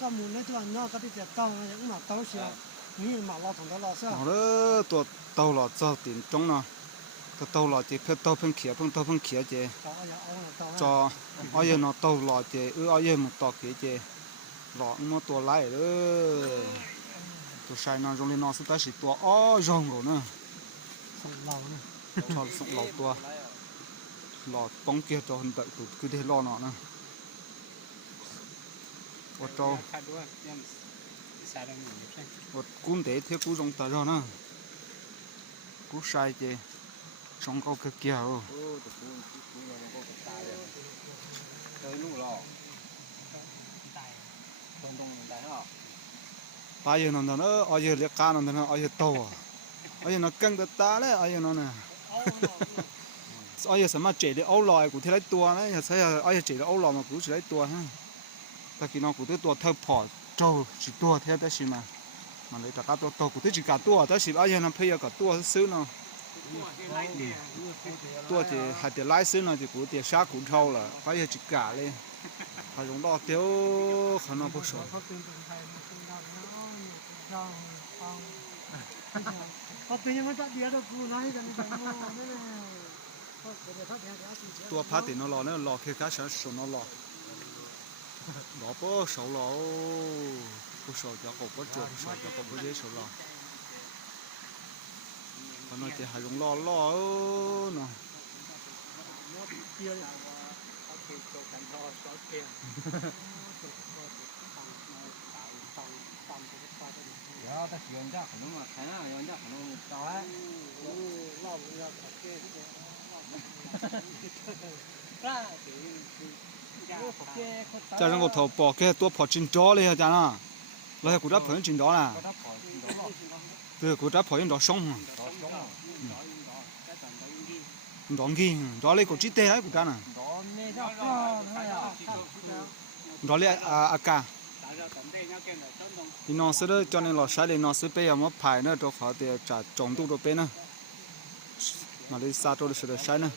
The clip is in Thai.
ก็มูลในตัวนอกก็ที่จะเต้าอย่างหมาเต้าเสียนี่หมาเราของเราเสีย เอาเลยตัวเต่าหลอดเจ้าตีนตรงเนาะตัวเต่าหลอดเจเพื่อเต่าเพิ่งเขียเพิ่งเต่าเพิ่งเขียเจจอเอาเย็นเนาะเต่าหลอดเจเอาเย็นหมดต่อเขียเจหลอดมันตัวไล่เลยตัวชายนอนตรงนี้นอนสุดท้ายสิตัวอ้อรองก่อนนะ ส่งเราเนี่ย ชอบส่งหลอดตัวหลอดป้องเกียร์จอหันเตะตุดคือได้รอเนาะนะว่าเจ้าว่ากุ้งเตะเที่ยวกุ้งตรงตาจอนะกุ้งชายเจช่องเขาเกี่ยว tới lúc lò đông đông đại hả ปลาเยอะนั่นนะเอาเยอะเล็กกานั่นนะเอาเยอะโตเอาเยอะนักกังตตาเลยเอาเยอะนั่นน่ะเอาเยอะสามารถเจได้เอาลอยกูที่ไรตัวนะอย่าใช้เอาเยอะเจได้เอาลอยมากูที่ไรตัวฮะแต่กินน้องกูที่ตัวเท่าพอโจสิตัวเท่าได้สิมามันเลยตะการตัวโตกูที่จีกาตัวแต่สิเอาเยอะนั่นเพียกับตัวซื้อเนาะตัวเจหัดเดี๋ยวไล่ซื้อเนาะจีกูเดี๋ยวชากูเท่าละไปเยอะจีกาเลยพายงดอกเดียวขนาดพวกสองเขาเป็นคนไทยเป็นดาวน้องจังฟังเขาเป็นยังไงจะเดียวกูนะที่จะมีจังโม่นี่เลยตัวพัดติดนอรอเนี่ยรอแค่การฉันสนนอรอรอปุ๊บสาวรอปุ๊บสาวจะกบปุ๊บเจอปุ๊บสาวจะกบปุ๊บเยอะสาวรอตอนนั้นจะหายงรอเนาะเดี๋ยวถ้าย้อนจากขนมมาใครน่ะย้อนจากขนมต่อไว้รอบเรือขับเก้จาจังก็ทอปอกแค่ตัวพอจินจ้อเลยอาจารย์นะเราให้กูรับผลจินจ้อน่ะเดี๋ยวกูรับผลจินจ้อส่งดองกี้จ้อเลยกูจิตเตะให้กูกันน่ะจ้อเลยอากาพี่น้องซื้อจนเราใช้เลยน้องซื้อไปยังว่าภายเนี่ยตัวเขาเดี๋ยวจะจงตู้ตัวเป็นนะมาเลยซาตัวซื้อใช้นะ